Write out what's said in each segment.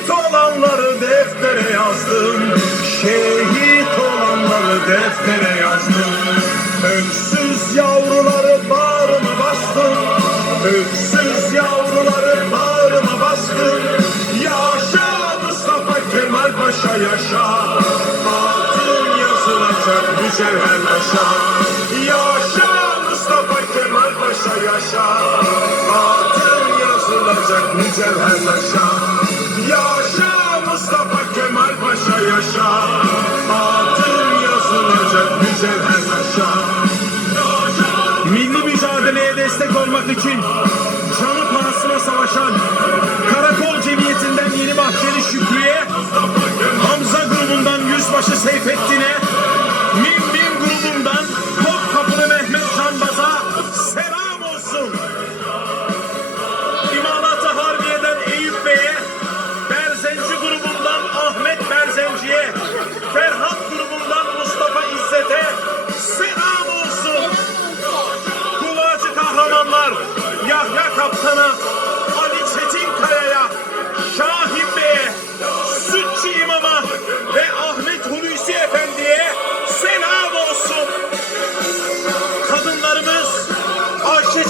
Şehit olanları deftere yazdım. Şehit olanları deftere yazdım. Öksüz yavruları bağrıma bastım. Öksüz yavruları bağrıma bastım. Yaşa Mustafa Kemal Paşa yaşa. Altın yazılacak mücevher yaşa. Yaşa Mustafa Kemal Paşa yaşa. Altın yazılacak mücevher yaşa. toprak için canı pahasına savaşan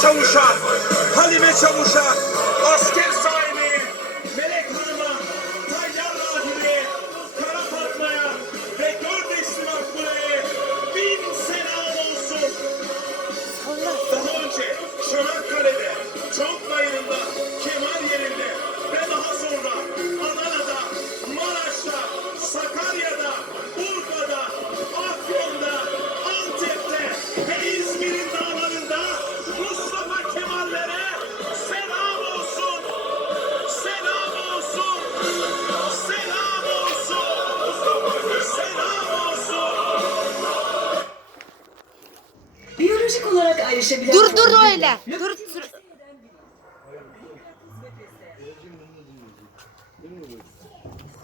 Çavuş'a, Halime Çavuş'a, Aslı biyolojik olarak ayrışabilen... Dur dur öyle. Dur dur.